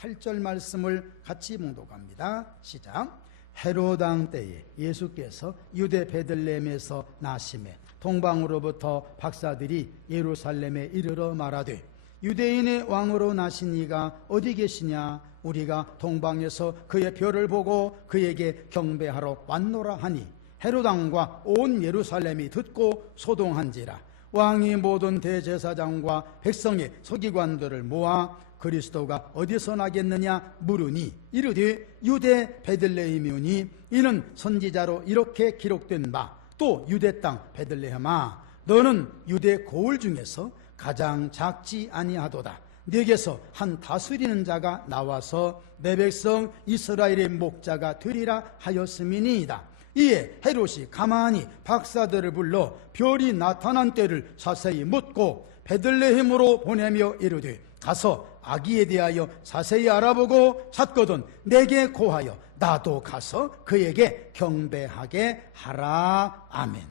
8절 말씀을 같이 봉독합니다. 시작. 헤롯 왕 때에 예수께서 유대 베들레헴에서 나심에 동방으로부터 박사들이 예루살렘에 이르러 말하되 유대인의 왕으로 나신 이가 어디 계시냐? 우리가 동방에서 그의 별을 보고 그에게 경배하러 왔노라 하니 헤롯 왕과 온 예루살렘이 듣고 소동한지라. 왕이 모든 대제사장과 백성의 서기관들을 모아 그리스도가 어디서 나겠느냐 물으니 이르되 유대 베들레헴이오니 이는 선지자로 이렇게 기록된 바 또 유대 땅 베들레헴아 너는 유대 고을 중에서 가장 작지 아니하도다. 네게서 한 다스리는 자가 나와서 내 백성 이스라엘의 목자가 되리라 하였음이니이다. 이에 헤롯이 가만히 박사들을 불러 별이 나타난 때를 자세히 묻고 베들레헴으로 보내며 이르되 가서 아기에 대하여 자세히 알아보고 찾거든 내게 고하여 나도 가서 그에게 경배하게 하라. 아멘.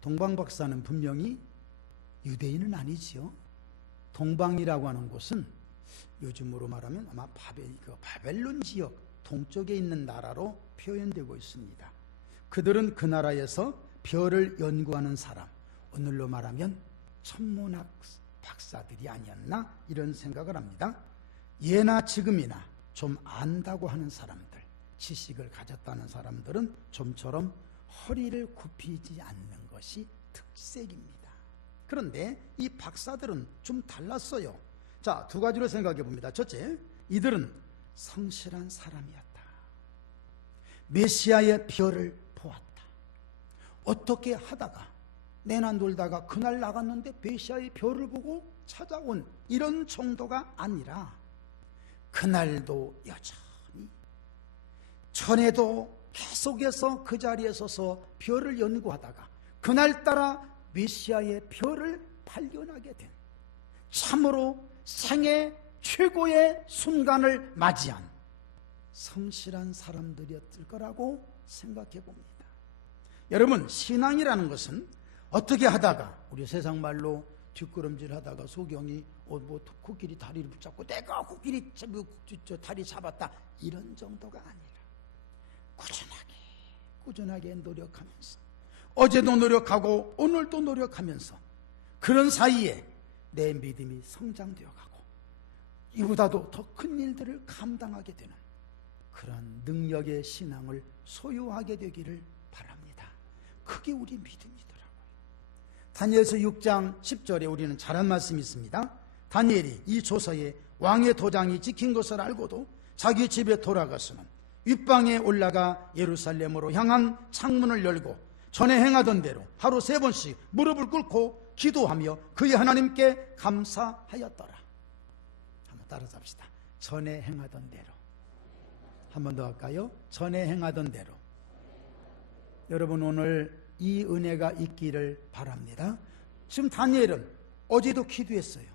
동방박사는 분명히 유대인은 아니지요. 동방이라고 하는 곳은 요즘으로 말하면 아마 바벨론 지역 동쪽에 있는 나라로 표현되고 있습니다. 그들은 그 나라에서 별을 연구하는 사람, 오늘로 말하면 천문학 박사들이 아니었나 이런 생각을 합니다. 예나 지금이나 좀 안다고 하는 사람들, 지식을 가졌다는 사람들은 좀처럼 허리를 굽히지 않는 것이 특색입니다. 그런데 이 박사들은 좀 달랐어요. 자, 두 가지로 생각해 봅니다. 첫째, 이들은 성실한 사람이었다. 메시아의 별을 보았다. 어떻게 하다가 내나 놀다가 그날 나갔는데 메시아의 별을 보고 찾아온 이런 정도가 아니라 그날도 여전히 전에도 계속해서 그 자리에 서서 별을 연구하다가 그날따라 메시아의 별을 발견하게 된 참으로 생애 최고의 순간을 맞이한 성실한 사람들이었을 거라고 생각해 봅니다. 여러분, 신앙이라는 것은 어떻게 하다가 우리 세상 말로 뒷걸음질 하다가 소경이 코끼리 다리를 붙잡고 내가 코끼리 다리 잡았다 이런 정도가 아니라 꾸준하게 노력하면서 어제도 노력하고 오늘도 노력하면서 그런 사이에 내 믿음이 성장되어 가고 이보다도 더 큰 일들을 감당하게 되는 그런 능력의 신앙을 소유하게 되기를 바랍니다. 그게 우리 믿음이더라고요. 다니엘서 6장 10절에 우리는 잘한 말씀이 있습니다. 다니엘이 이 조서에 왕의 도장이 찍힌 것을 알고도 자기 집에 돌아가서는 윗방에 올라가 예루살렘으로 향한 창문을 열고 전에 행하던 대로 하루 3번씩 무릎을 꿇고 기도하며 그의 하나님께 감사하였더라. 한번 따라서 합시다. 전에 행하던 대로. 한 번 더 할까요? 전에 행하던 대로. 여러분, 오늘 이 은혜가 있기를 바랍니다. 지금 다니엘은 어제도 기도했어요.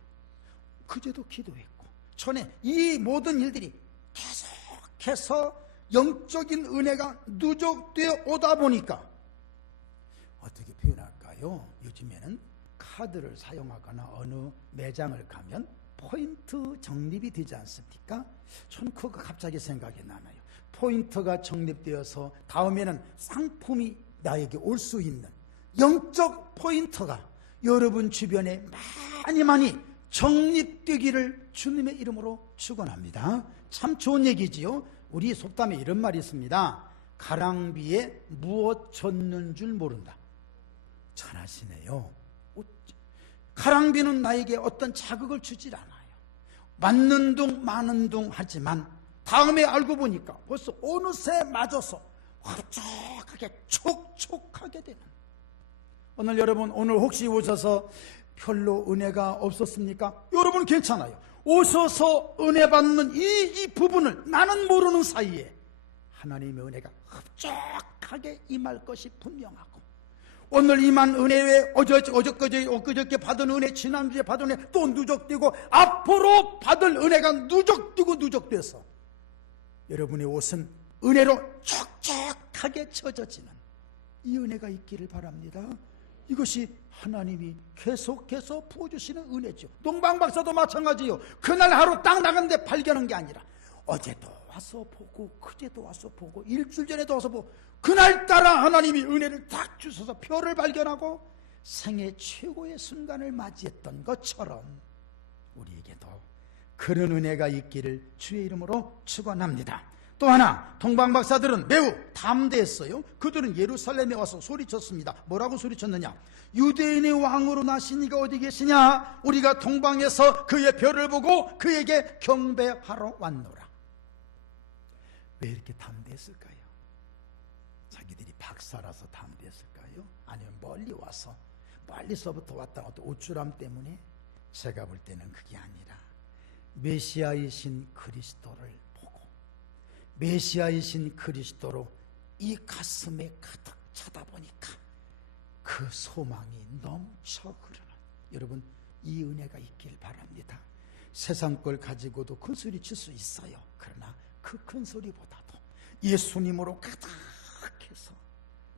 그제도 기도했고 전에 이 모든 일들이 계속해서 영적인 은혜가 누적되어 오다 보니까 어떻게 표현할까요? 요즘에는 카드를 사용하거나 어느 매장을 가면 포인트 적립이 되지 않습니까? 저는 그거 갑자기 생각이 나요. 포인트가 적립되어서 다음에는 상품이 나에게 올 수 있는 영적 포인트가 여러분 주변에 많이 적립되기를 주님의 이름으로 축원합니다. 참 좋은 얘기지요. 우리 속담에 이런 말이 있습니다. 가랑비에 무엇 젖는 줄 모른다. 잘하시네요. 가랑비는 나에게 어떤 자극을 주질 않아요. 맞는 둥 마는 둥 하지만 다음에 알고 보니까 벌써 어느새 맞아서 흡족하게 촉촉하게 되는. 오늘 여러분, 오늘 혹시 오셔서 별로 은혜가 없었습니까? 여러분 괜찮아요. 오셔서 은혜 받는 이 부분을 나는 모르는 사이에 하나님의 은혜가 흡족하게 임할 것이 분명하고, 오늘 임한 은혜 외에 엊그저께 받은 은혜, 지난주에 받은 은혜 또 누적되고 앞으로 받을 은혜가 누적돼서 여러분의 옷은 은혜로 촉촉하게 젖어지는 이 은혜가 있기를 바랍니다. 이것이 하나님이 계속해서 부어주시는 은혜죠. 동방박사도 마찬가지예요. 그날 하루 딱 나갔는데 발견한 게 아니라 어제도 와서 보고 그제도 와서 보고 일주일 전에도 와서 보고 그날따라 하나님이 은혜를 딱 주셔서 별을 발견하고 생애 최고의 순간을 맞이했던 것처럼 우리에게도 그런 은혜가 있기를 주의 이름으로 축원합니다. 또 하나, 동방박사들은 매우 담대했어요. 그들은 예루살렘에 와서 소리쳤습니다. 뭐라고 소리쳤느냐? 유대인의 왕으로 나신 이가 어디 계시냐? 우리가 동방에서 그의 별을 보고 그에게 경배하러 왔노라. 왜 이렇게 담대했을까요? 자기들이 박사라서 담대했을까요? 아니면 멀리 와서 멀리서부터 왔다 어떤 옷주람 때문에? 제가 볼 때는 그게 아니라 메시아이신 그리스도를 보고 메시아이신 그리스도로 이 가슴에 가득 차다 보니까 그 소망이 넘쳐 흐르는, 여러분 이 은혜가 있길 바랍니다. 세상 걸 가지고도 큰 소리 칠 수 있어요. 그러나 그 큰 소리보다도 예수님으로 가득해서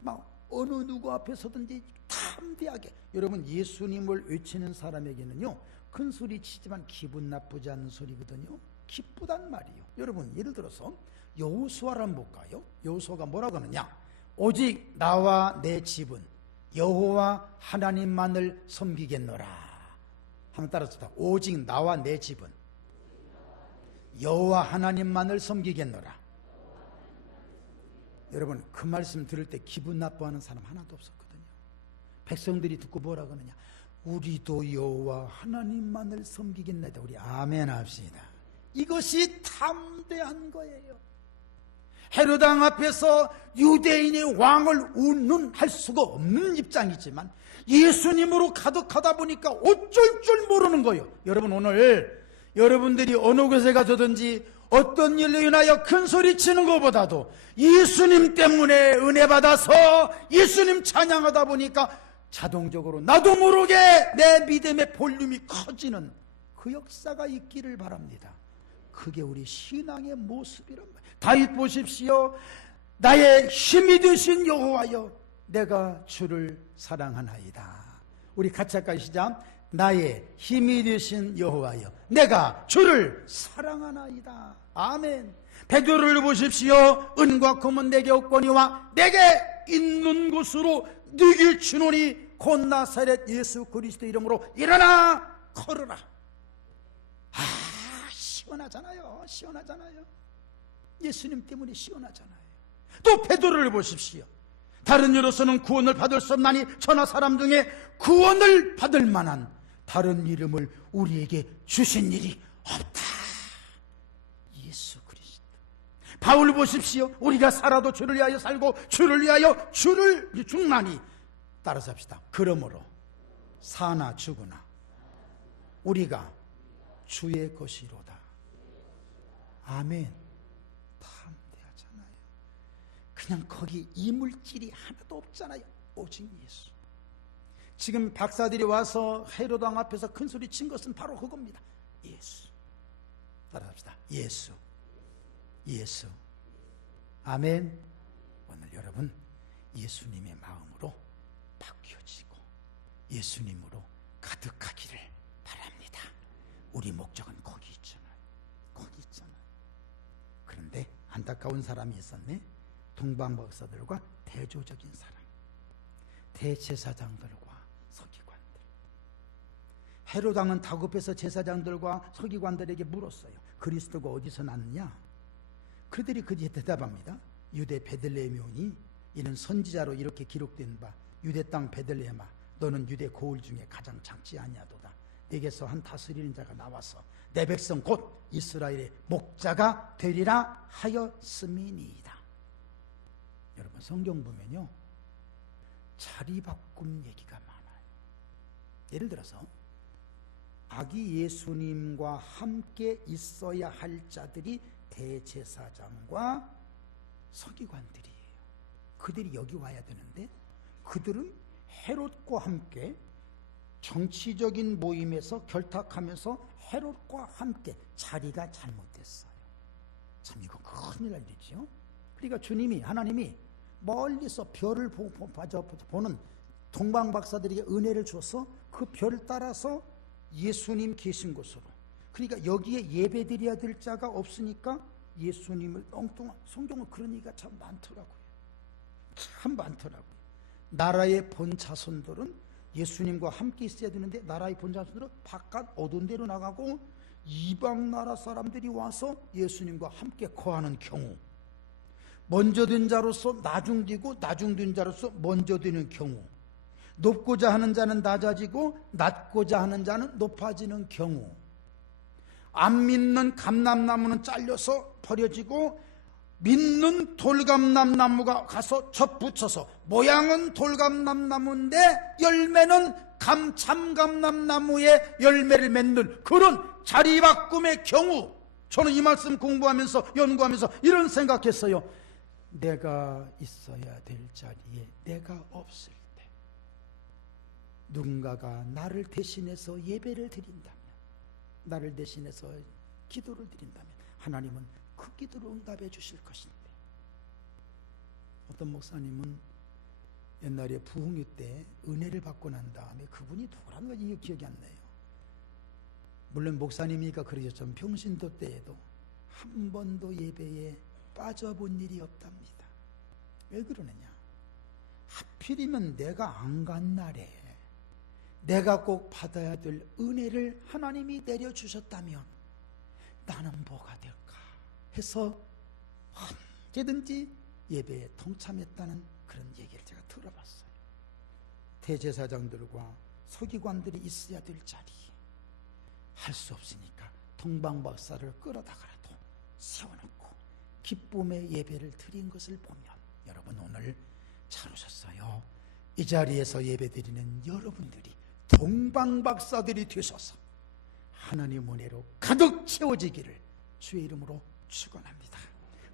막 어느 누구 앞에서든지 담대하게, 여러분 예수님을 외치는 사람에게는요 큰 소리 치지만 기분 나쁘지 않은 소리거든요. 기쁘단 말이에요. 여러분 예를 들어서 여호수아를 한번 볼까요? 여호수아가 뭐라고 하느냐? 오직 나와 내 집은 여호와 하나님만을 섬기겠노라. 한번 따라서 다. 오직 나와 내 집은 여호와 하나님만을 섬기겠노라. 여러분 그 말씀 들을 때 기분 나빠하는 사람 하나도 없었거든요. 백성들이 듣고 뭐라고 하느냐? 우리도 여호와 하나님만을 섬기겠나이다. 우리 아멘 합시다. 이것이 담대한 거예요. 헤롯 왕 앞에서 유대인의 왕을 운운할 수가 없는 입장이지만 예수님으로 가득하다 보니까 어쩔 줄 모르는 거예요. 여러분 오늘 여러분들이 어느 곳에 가서든지 어떤 일로 인하여 큰 소리 치는 것보다도 예수님 때문에 은혜 받아서 예수님 찬양하다 보니까 자동적으로 나도 모르게 내 믿음의 볼륨이 커지는 그 역사가 있기를 바랍니다. 그게 우리 신앙의 모습이란 말이에요. 다윗 보십시오. 나의 힘이 되신 여호와여 내가 주를 사랑하나이다. 우리 같이 할까요? 시작. 나의 힘이 되신 여호와여 내가 주를 사랑하나이다. 아멘. 베드로를 보십시오. 은과 금은 내게 없거니와 내게 있는 곳으로 네길 주노니 곧 나사렛 예수 그리스도 이름으로 일어나 걸으라. 시원하잖아요. 시원하잖아요. 예수님 때문에 시원하잖아요. 또 베드로를 보십시오. 다른 이로서는 구원을 받을 수 없나니 천하 사람 중에 구원을 받을 만한 다른 이름을 우리에게 주신 일이 없다. 예수 그리스도. 바울 보십시오. 우리가 살아도 주를 위하여 살고 주를 위하여 주를 죽나니, 따라서 합시다. 그러므로 사나 죽으나 우리가 주의 것이로다. 아멘. 담대하잖아요. 그냥 거기 이물질이 하나도 없잖아요. 오직 예수. 지금 박사들이 와서 헤롯 왕 앞에서 큰 소리 친 것은 바로 그겁니다. 예수. 따라합시다. 예수. 예수. 아멘. 오늘 여러분 예수님의 마음으로 바뀌어지고 예수님으로 가득하기를 바랍니다. 우리 목적은 거기 있잖아요. 거기 있잖아요. 그런데 안타까운 사람이 있었네. 동방박사들과 대조적인 사람, 대제사장들과 서기관들. 헤롯 왕은 다급해서 제사장들과 서기관들에게 물었어요. 그리스도가 어디서 났느냐? 그들이 그에 대답합니다. 유대 베들레헴이 오니 이는 선지자로 이렇게 기록된 바 유대 땅 베들레헴아 너는 유대 고을 중에 가장 작지 아니하도다. 내게서 한 다스리는 자가 나와서 내 백성 곧 이스라엘의 목자가 되리라 하였음이니이다. 여러분 성경 보면요 자리 바꿈 얘기가 많아요. 예를 들어서 아기 예수님과 함께 있어야 할 자들이 대제사장과 서기관들이에요. 그들이 여기 와야 되는데 그들은 헤롯과 함께 정치적인 모임에서 결탁하면서 헤롯과 함께 자리가 잘못됐어요. 참 이거 큰일 날 일이죠. 그러니까 주님이, 하나님이 멀리서 별을 보는 동방박사들에게 은혜를 줘서 그 별 따라서 예수님 계신 곳으로, 그러니까 여기에 예배드려야 될 자가 없으니까 예수님을 엉뚱한, 성경은 그런 얘기가 참 많더라고요. 참 많더라고요. 나라의 본 자손들은 예수님과 함께 있어야 되는데 나라의 본 자손들은 바깥 어두운 데로 나가고 이방 나라 사람들이 와서 예수님과 함께 거하는 경우, 먼저 된 자로서 나중되고 나중된 자로서 먼저 되는 경우, 높고자 하는 자는 낮아지고 낮고자 하는 자는 높아지는 경우, 안 믿는 감람나무는 잘려서 버려지고 믿는 돌감람나무가 가서 접붙여서 모양은 돌감람나무인데 열매는 참감람나무의 열매를 맺는 그런 자리바꿈의 경우, 저는 이 말씀 공부하면서 연구하면서 이런 생각했어요. 내가 있어야 될 자리에 내가 없을 때 누군가가 나를 대신해서 예배를 드린다면, 나를 대신해서 기도를 드린다면 하나님은 그 기도를 응답해 주실 것인데, 어떤 목사님은 옛날에 부흥회 때 은혜를 받고 난 다음에 그분이 누구라는 건지 기억이 안 나요. 물론 목사님이니까 그러셨지만 평신도 때에도 한 번도 예배에 빠져본 일이 없답니다. 왜 그러느냐? 하필이면 내가 안 간 날에 내가 꼭 받아야 될 은혜를 하나님이 내려주셨다면 나는 뭐가 될까 해서 언제든지 예배에 동참했다는 그런 얘기를 제가 들어봤어요. 대제사장들과 서기관들이 있어야 될 자리에 할 수 없으니까 동방박사를 끌어다가라도 세워놓고 기쁨의 예배를 드린 것을 보면, 여러분 오늘 잘 오셨어요. 이 자리에서 예배드리는 여러분들이 동방박사들이 되셔서 하나님 은혜로 가득 채워지기를 주의 이름으로 축원합니다.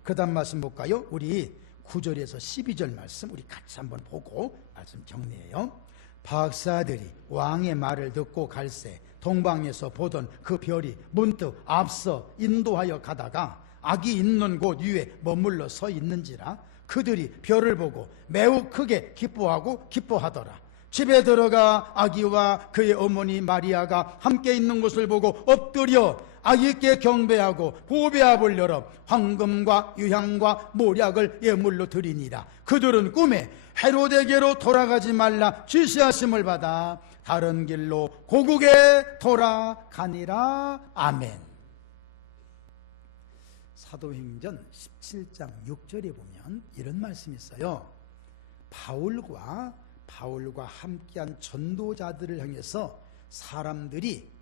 그 다음 말씀 볼까요? 우리 9절에서 12절 말씀 우리 같이 한번 보고 말씀 정리해요. 박사들이 왕의 말을 듣고 갈새 동방에서 보던 그 별이 문득 앞서 인도하여 가다가 아기 있는 곳 위에 머물러 서 있는지라 그들이 별을 보고 매우 크게 기뻐하더라. 집에 들어가 아기와 그의 어머니 마리아가 함께 있는 것을 보고 엎드려 아기께 경배하고 보배압을 열어 황금과 유향과 모략을 예물로 드리니라. 그들은 꿈에 헤로데게로 돌아가지 말라 지시하심을 받아 다른 길로 고국에 돌아가니라. 아멘. 사도행전 17장 6절에 보면 이런 말씀이 있어요. 바울과 함께한 전도자들을 향해서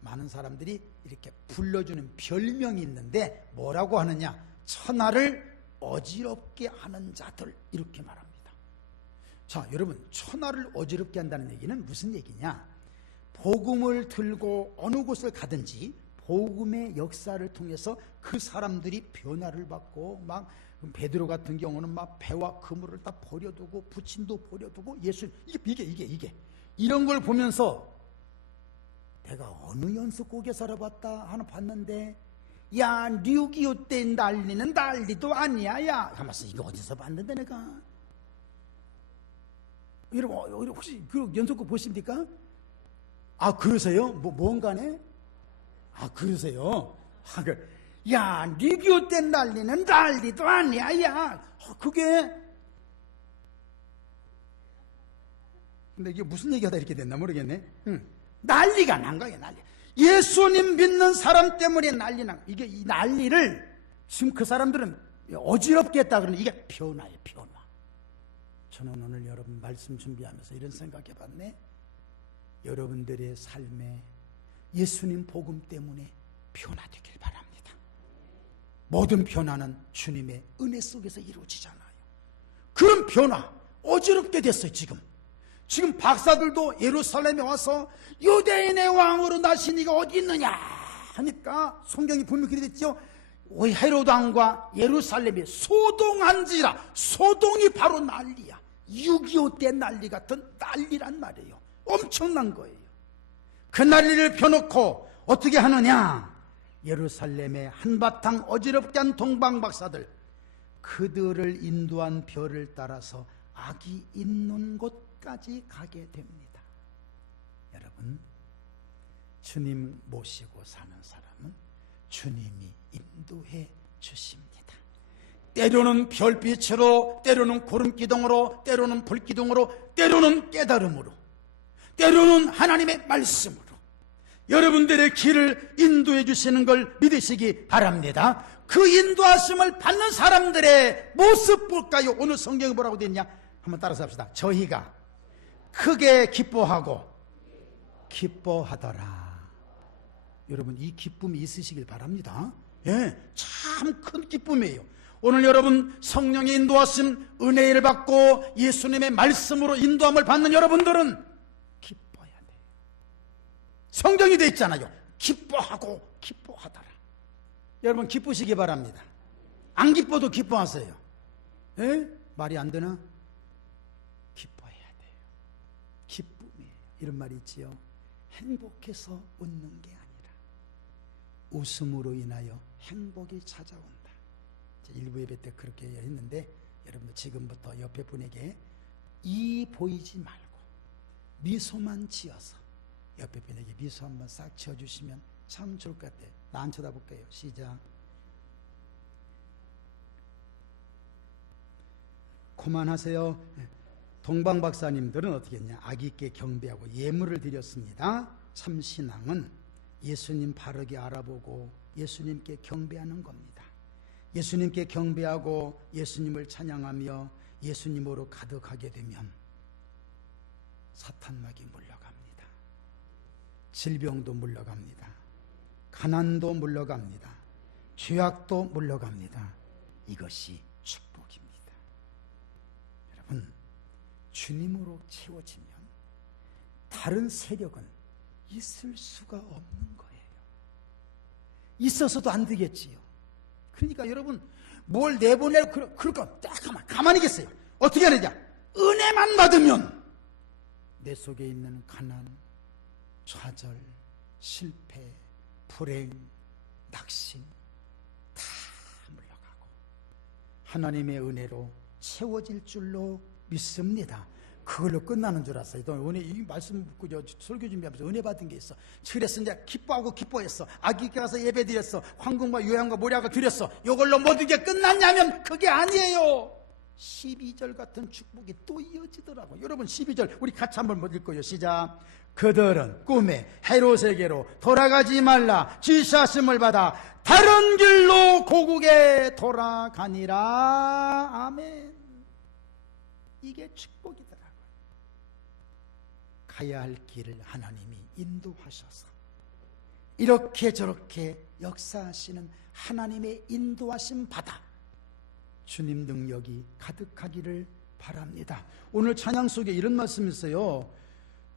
많은 사람들이 이렇게 불러주는 별명이 있는데 뭐라고 하느냐? 천하를 어지럽게 하는 자들, 이렇게 말합니다. 자, 여러분, 천하를 어지럽게 한다는 얘기는 무슨 얘기냐? 복음을 들고 어느 곳을 가든지 복음의 역사를 통해서 그 사람들이 변화를 받고, 막 베드로 같은 경우는 막 배와 그물을 다 버려두고 부친도 버려두고 예수, 이게 이런 걸 보면서 내가 어느 연습곡에 살아봤다 하나 봤는데, 야 6.25 때 난리는 난리도 아니야. 야 하면서 이거 어디서 봤는데 내가. 여러분 혹시 그 연습곡 보십니까? 아 그러세요? 뭔가네? 아 그러세요? 야 6.25 때 난리는 난리도 아니야. 야 그게, 근데 이게 무슨 얘기하다 이렇게 됐나 모르겠네. 난리가 난 거예요. 난리. 예수님 믿는 사람 때문에 난리 난 거예요. 이게 이 난리를 지금 그 사람들은 어지럽게 했다 그러는, 이게 변화예요. 변화. 저는 오늘 여러분 말씀 준비하면서 이런 생각해 봤네. 여러분들의 삶에 예수님 복음 때문에 변화되길 바랍니다. 모든 변화는 주님의 은혜 속에서 이루어지잖아요. 그런 변화 어지럽게 됐어요. 지금 박사들도 예루살렘에 와서 유대인의 왕으로 나신 이가 어디 있느냐 하니까 성경이 분명히 그렇게 됐죠. 헤롯 왕과 예루살렘이 소동한지라. 소동이 바로 난리야. 6.25 때 난리 같은 난리란 말이에요. 엄청난 거예요. 그 난리를 펴놓고 어떻게 하느냐? 예루살렘에 한바탕 어지럽게 한 동방박사들, 그들을 인도한 별을 따라서 아기 있는 곳 끝까지 가게 됩니다. 여러분, 주님 모시고 사는 사람은 주님이 인도해 주십니다. 때로는 별빛으로, 때로는 구름기둥으로, 때로는 불기둥으로, 때로는 깨달음으로, 때로는 하나님의 말씀으로 여러분들의 길을 인도해 주시는 걸 믿으시기 바랍니다. 그 인도하심을 받는 사람들의 모습 볼까요? 오늘 성경에 뭐라고 되어 있냐? 한번 따라서 합시다. 저희가 크게 기뻐하고 기뻐하더라. 여러분, 이 기쁨이 있으시길 바랍니다. 예, 참 큰 기쁨이에요. 오늘 여러분 성령의 인도하심, 은혜를 받고 예수님의 말씀으로 인도함을 받는 여러분들은 기뻐야 돼요. 성경이 되어 있잖아요. 기뻐하고 기뻐하더라. 여러분 기쁘시기 바랍니다. 안 기뻐도 기뻐하세요. 예? 말이 안 되나? 기뻐해야 돼요. 기쁨이에요. 이런 말이 있지요. 행복해서 웃는 게 아니라 웃음으로 인하여 행복이 찾아온다. 1부 예배 때 그렇게 했는데 여러분 지금부터 옆에 분에게 이 보이지 말고 미소만 지어서 옆에 분에게 미소 한번 싹 지어주시면 참 좋을 것 같아요. 나 안 쳐다볼게요. 시작. 그만하세요. 동방 박사님들은 어떻게 했냐? 아기 있게 경배하고 예물을 드렸습니다. 참 신앙은 예수님 바르게 알아보고 예수님께 경배하는 겁니다. 예수님께 경배하고 예수님을 찬양하며 예수님으로 가득하게 되면 사탄막이 물러갑니다. 질병도 물러갑니다. 가난도 물러갑니다. 죄악도 물러갑니다. 이것이 축복입니다. 여러분, 주님으로 채워지면 다른 세력은 있을 수가 없는 거예요. 있어서도 안 되겠지요. 그러니까 여러분 뭘 내보내고 그럴까 딱 가만히 계세요. 어떻게 하느냐? 은혜만 받으면 내 속에 있는 가난, 좌절, 실패, 불행, 낙심 다 물러가고 하나님의 은혜로 채워질 줄로 믿습니다. 그걸로 끝나는 줄 알았어요. 은혜, 이 말씀 듣고 설교 준비하면서 은혜 받은 게 있어. 그래서 이제 기뻐하고 기뻐했어. 아기 가서 예배 드렸어. 황금과 요양과 모략을 드렸어. 이걸로 모든 게 끝났냐면 그게 아니에요. 12절 같은 축복이 또 이어지더라고요. 여러분 12절 우리 같이 한번 읽고요. 시작. 그들은 꿈에 헤롯에게로 돌아가지 말라 지시하심을 받아 다른 길로 고국에 돌아가니라. 아멘. 이게 축복이더라고요. 가야 할 길을 하나님이 인도하셔서 이렇게 저렇게 역사하시는 하나님의 인도하심 받아 주님 능력이 가득하기를 바랍니다. 오늘 찬양 속에 이런 말씀이 있어요.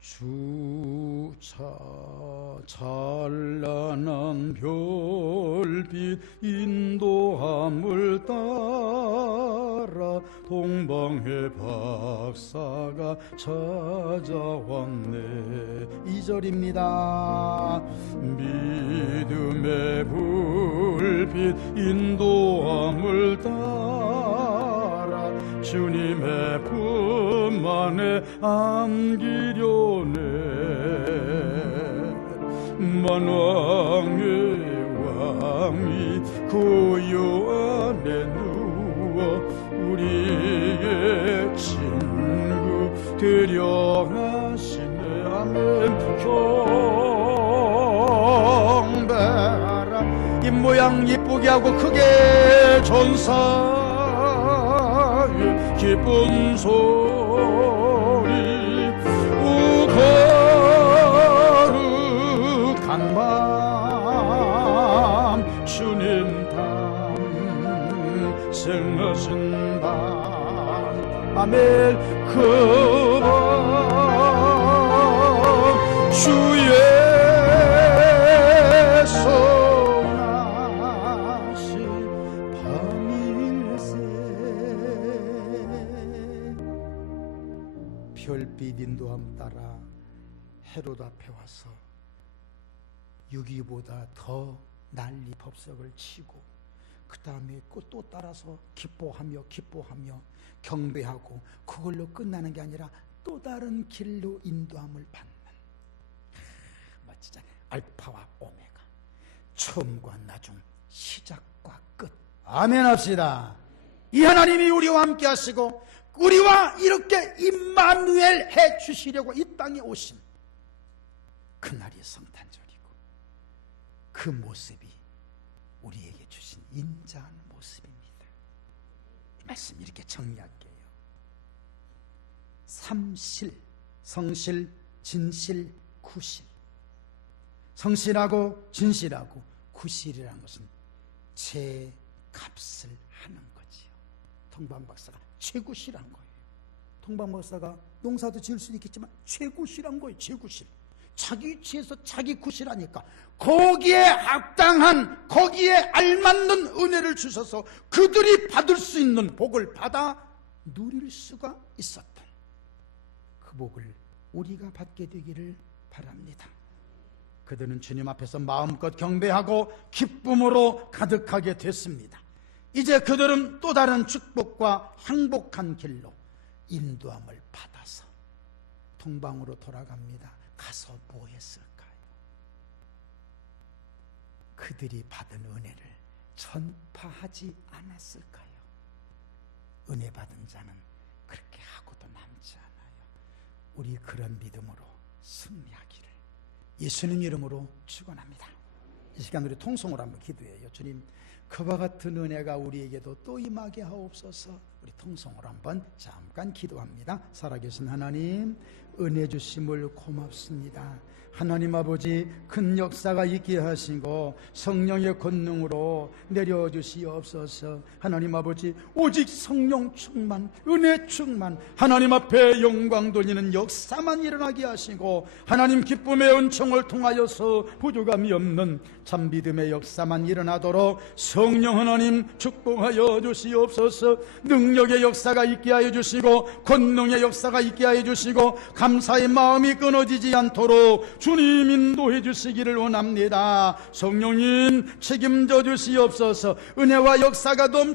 주 찬란한 별빛 인도함을 따라 동방의 박사가 찾아왔네. 2절입니다. 믿음의 불빛 인도함을 따라 주님의 품 안에 안기려네. 만왕의 왕이 고요 안에 누워 우리의 친구 되려 하시네. 아멘. 경배하라. 입모양 이쁘게 하고 크게 전사의 기쁜 소리 거룩한 밤 주님 탄생하신 밤. 아멘. 그 밤 주의 성하신 밤일세. 별빛 인도함 따라 헤롯 앞에 와서 유기보다 더 난리 법석을 치고 그 다음에 또 따라서 기뻐하며 경배하고 그걸로 끝나는 게 아니라 또 다른 길로 인도함을 받는, 멋지잖아요. 알파와 오메가, 처음과 나중, 시작과 끝. 아멘 합시다. 이 하나님이 우리와 함께 하시고 우리와 이렇게 임마누엘 해 주시려고 이 땅에 오신 그날이 성탄절이고, 그 모습이 우리에게 주신 인자한 모습입니다. 이 말씀 이렇게 정리할게요. 삼실, 성실, 진실, 구실. 성실하고 진실하고 구실이라는 것은 제 값을 하는 거지요. 통방 박사가 최구실한 거예요. 통방 박사가 농사도 지을 수 있겠지만 최구실한 거예요. 최구실. 자기 위치에서 자기 구실하니까 거기에 합당한, 거기에 알맞는 은혜를 주셔서 그들이 받을 수 있는 복을 받아 누릴 수가 있었던 그 복을 우리가 받게 되기를 바랍니다. 그들은 주님 앞에서 마음껏 경배하고 기쁨으로 가득하게 됐습니다. 이제 그들은 또 다른 축복과 행복한 길로 인도함을 받아서 동방으로 돌아갑니다. 가서 뭐 했을까요? 그들이 받은 은혜를 전파하지 않았을까요? 은혜 받은 자는 그렇게 하고도 남지 않아요. 우리 그런 믿음으로 승리하기를 예수님 이름으로 축원합니다. 이 시간 우리 통성으로 한번 기도해요. 주님, 그와 같은 은혜가 우리에게도 또 임하게 하옵소서. 우리 통성으로 한번 잠깐 기도합니다. 살아계신 하나님, 은혜 주심을 고맙습니다. 하나님 아버지, 큰 역사가 있게 하시고 성령의 권능으로 내려주시옵소서. 하나님 아버지, 오직 성령 충만, 은혜 충만, 하나님 앞에 영광 돌리는 역사만 일어나게 하시고 하나님 기쁨의 은총을 통하여서 부족함이 없는 참 믿음의 역사만 일어나도록 성령 하나님 축복하여 주시옵소서. 능력의 역사가 있게 하여 주시고 권능의 역사가 있게 하여 주시고 감사의 마음이 끊어지지 않도록 주님 인도해 주시기를 원합니다. 성령님 책임져 주시옵소서. 은혜와 역사가 넘